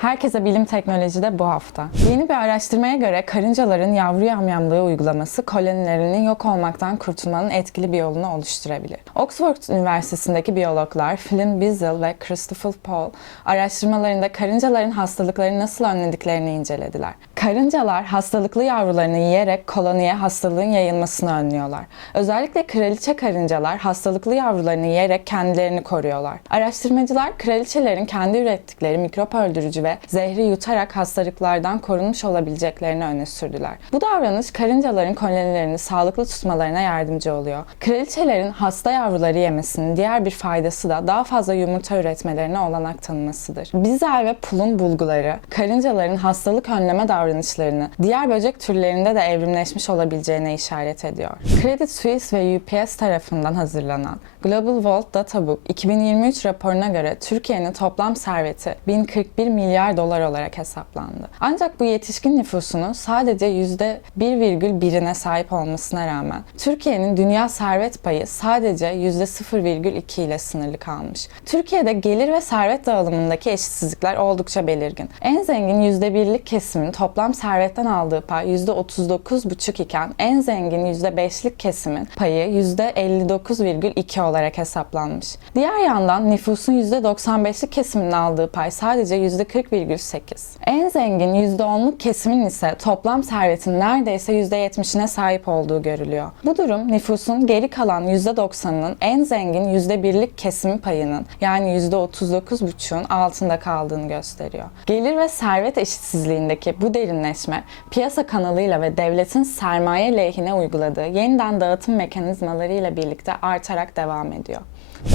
Herkese bilim teknolojide bu hafta. Yeni bir araştırmaya göre karıncaların yavru yamyamlığı uygulaması kolonilerinin yok olmaktan kurtulmanın etkili bir yolunu oluşturabilir. Oxford Üniversitesi'ndeki biyologlar Flynn Bizzle ve Christopher Paul araştırmalarında karıncaların hastalıkları nasıl önlediklerini incelediler. Karıncalar hastalıklı yavrularını yiyerek koloniye hastalığın yayılmasını önlüyorlar. Özellikle kraliçe karıncalar hastalıklı yavrularını yiyerek kendilerini koruyorlar. Araştırmacılar kraliçelerin kendi ürettikleri mikrop öldürücü ve zehri yutarak hastalıklardan korunmuş olabileceklerini öne sürdüler. Bu davranış karıncaların kolonilerini sağlıklı tutmalarına yardımcı oluyor. Kraliçelerin hasta yavruları yemesinin diğer bir faydası da daha fazla yumurta üretmelerine olanak tanımasıdır. Bizel ve pulun bulguları karıncaların hastalık önleme davranışlarını diğer böcek türlerinde de evrimleşmiş olabileceğine işaret ediyor. Credit Suisse ve UPS tarafından hazırlanan Global Vault Databook 2023 raporuna göre Türkiye'nin toplam serveti 1041 milyar dolar olarak hesaplandı. Ancak bu yetişkin nüfusunun sadece %1,1'ine sahip olmasına rağmen Türkiye'nin dünya servet payı sadece %0,2 ile sınırlı kalmış. Türkiye'de gelir ve servet dağılımındaki eşitsizlikler oldukça belirgin. En zengin %1'lik kesimin toplam servetten aldığı pay %39,5 iken en zengin %5'lik kesimin payı %59,2 olarak hesaplanmış. Diğer yandan nüfusun %95'lik kesiminin aldığı pay sadece %40,8. En zengin %10'luk kesimin ise toplam servetin neredeyse %70'ine sahip olduğu görülüyor. Bu durum nüfusun geri kalan %90'ının en zengin %1'lik kesim payının yani %39,5'un altında kaldığını gösteriyor. Gelir ve servet eşitsizliğindeki bu derinleşme piyasa kanalıyla ve devletin sermaye lehine uyguladığı yeniden dağıtım mekanizmalarıyla birlikte artarak devam ediyor.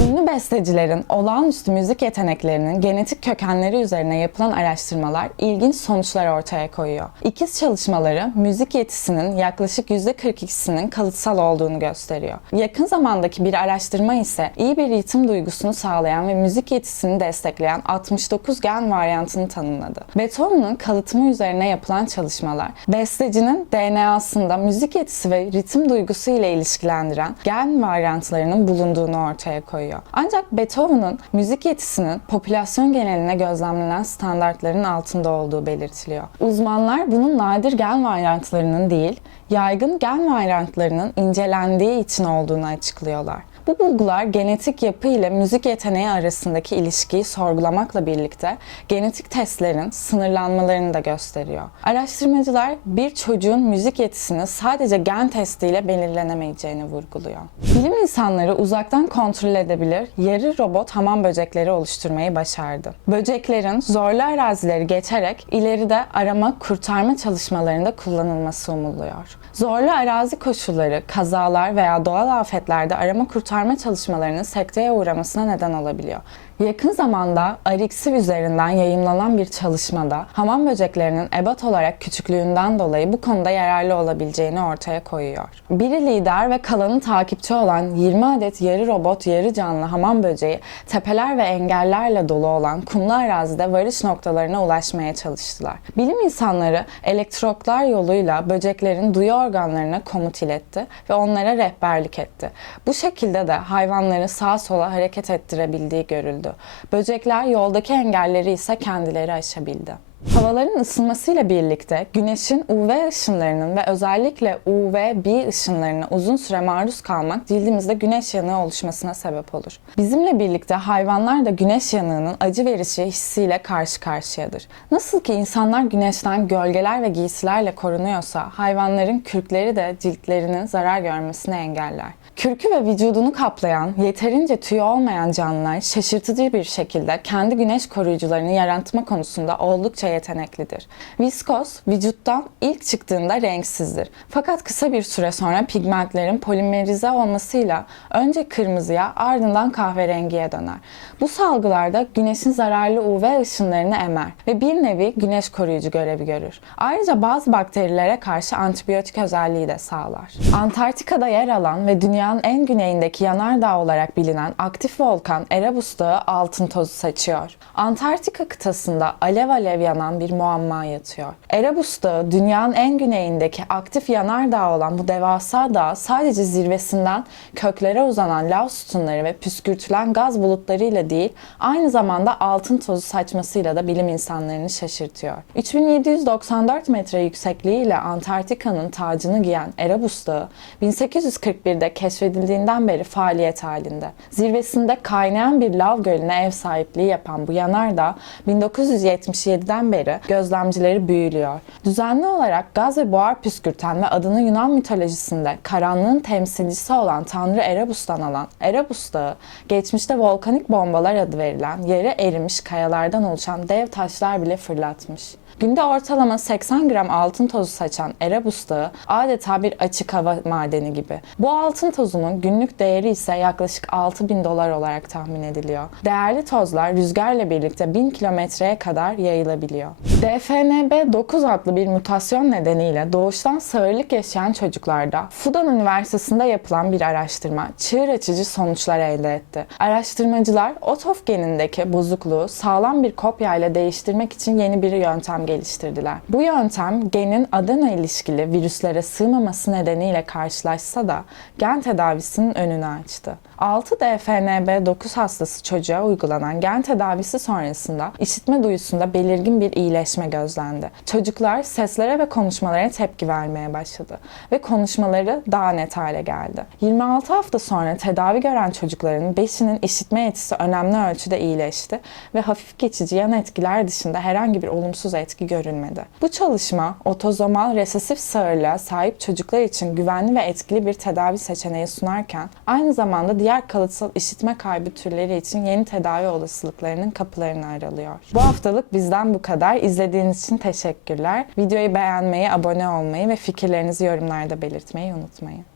Ünlü bestecilerin olağanüstü müzik yeteneklerinin genetik kökenleri üzerine yapılan araştırmalar ilginç sonuçlar ortaya koyuyor. İkiz çalışmaları müzik yetisinin yaklaşık %42'sinin kalıtsal olduğunu gösteriyor. Yakın zamandaki bir araştırma ise iyi bir ritim duygusunu sağlayan ve müzik yetisini destekleyen 69 gen varyantını tanımladı. Beethoven'ın kalıtımı üzerine yapılan çalışmalar, bestecinin DNA'sında müzik yetisi ve ritim duygusu ile ilişkilendiren gen varyantlarının bulunduğunu ortaya koyuyor. Ancak Beethoven'ın müzik yetisinin popülasyon geneline gözlemlenen standartların altında olduğu belirtiliyor. Uzmanlar bunun nadir gen varyantlarının değil, yaygın gen varyantlarının incelendiği için olduğunu açıklıyorlar. Bu bulgular genetik yapı ile müzik yeteneği arasındaki ilişkiyi sorgulamakla birlikte genetik testlerin sınırlanmalarını da gösteriyor. Araştırmacılar bir çocuğun müzik yetisini sadece gen testiyle belirlenemeyeceğini vurguluyor. Bilim insanları uzaktan kontrol edebilir yarı robot hamam böcekleri oluşturmayı başardı. Böceklerin zorlu arazileri geçerek ileride arama kurtarma çalışmalarında kullanılması umuluyor. Zorlu arazi koşulları, kazalar veya doğal afetlerde arama kurtarma çalışmalarının sekteye uğramasına neden olabiliyor. Yakın zamanda Arixi üzerinden yayımlanan bir çalışmada hamam böceklerinin ebat olarak küçüklüğünden dolayı bu konuda yararlı olabileceğini ortaya koyuyor. Biri lider ve kalanı takipçi olan 20 adet yarı robot yarı canlı hamam böceği tepeler ve engellerle dolu olan kumlu arazide varış noktalarına ulaşmaya çalıştılar. Bilim insanları elektroklar yoluyla böceklerin duyu organlarına komut iletti ve onlara rehberlik etti. Bu şekilde de hayvanları sağa sola hareket ettirebildiği görüldü. Böcekler yoldaki engelleri ise kendileri aşabildi. Havaların ısınmasıyla birlikte güneşin UV ışınlarının ve özellikle UVB ışınlarına uzun süre maruz kalmak cildimizde güneş yanığı oluşmasına sebep olur. Bizimle birlikte hayvanlar da güneş yanığının acı verici hissiyle karşı karşıyadır. Nasıl ki insanlar güneşten gölgeler ve giysilerle korunuyorsa hayvanların kürkleri de ciltlerinin zarar görmesini engeller. Kürkü ve vücudunu kaplayan, yeterince tüyü olmayan canlılar şaşırtıcı bir şekilde kendi güneş koruyucularını yaratma konusunda oldukça yeteneklidir. Viskoz vücuttan ilk çıktığında renksizdir. Fakat kısa bir süre sonra pigmentlerin polimerize olmasıyla önce kırmızıya ardından kahverengiye döner. Bu salgılarda güneşin zararlı UV ışınlarını emer ve bir nevi güneş koruyucu görevi görür. Ayrıca bazı bakterilere karşı antibiyotik özelliği de sağlar. Antarktika'da yer alan ve dünya dünyanın en güneyindeki yanardağ olarak bilinen aktif volkan Erebus Dağı altın tozu saçıyor. Antarktika kıtasında alev alev yanan bir muamma yatıyor. Erebus Dağı dünyanın en güneyindeki aktif yanardağ olan bu devasa dağ sadece zirvesinden köklere uzanan lav sütunları ve püskürtülen gaz bulutlarıyla değil, aynı zamanda altın tozu saçmasıyla da bilim insanlarını şaşırtıyor. 3794 metre yüksekliğiyle Antarktika'nın tacını giyen Erebus Dağı, 1841'de keşfedildiğinden beri faaliyet halinde. Zirvesinde kaynayan bir lav gölüne ev sahipliği yapan bu yanardağ, 1977'den beri gözlemcileri büyülüyor. Düzenli olarak gaz ve buhar püskürten ve adını Yunan mitolojisinde karanlığın temsilcisi olan Tanrı Erebus'tan alan Erebus Dağı, geçmişte volkanik bombalar adı verilen yere erimiş kayalardan oluşan dev taşlar bile fırlatmış. Günde ortalama 80 gram altın tozu saçan Erebus Dağı adeta bir açık hava madeni gibi. Bu altın tozunun günlük değeri ise yaklaşık 6000 dolar olarak tahmin ediliyor. Değerli tozlar rüzgarla birlikte 1000 kilometreye kadar yayılabiliyor. DFNB 9 adlı bir mutasyon nedeniyle doğuştan sağırlık yaşayan çocuklarda Fudan Üniversitesi'nde yapılan bir araştırma çığır açıcı sonuçlar elde etti. Araştırmacılar otof genindeki bozukluğu sağlam bir kopyayla değiştirmek için yeni bir yöntem geliştirdiler. Bu yöntem genin adına ilişkili virüslere sığmaması nedeniyle karşılaşsa da gen tedavisinin önünü açtı. 6 DFNB9 hastası çocuğa uygulanan gen tedavisi sonrasında işitme duyusunda belirgin bir iyileşme gözlendi. Çocuklar seslere ve konuşmalara tepki vermeye başladı ve konuşmaları daha net hale geldi. 26 hafta sonra tedavi gören çocukların 5'inin işitme yetisi önemli ölçüde iyileşti ve hafif geçici yan etkiler dışında herhangi bir olumsuz etki görülmedi. Bu çalışma otozomal resesif sağırlığa sahip çocuklar için güvenli ve etkili bir tedavi seçeneği sunarken aynı zamanda diğer kalıtsal işitme kaybı türleri için yeni tedavi olasılıklarının kapılarını aralıyor. Bu haftalık bizden bu kadar. İzlediğiniz için teşekkürler. Videoyu beğenmeyi, abone olmayı ve fikirlerinizi yorumlarda belirtmeyi unutmayın.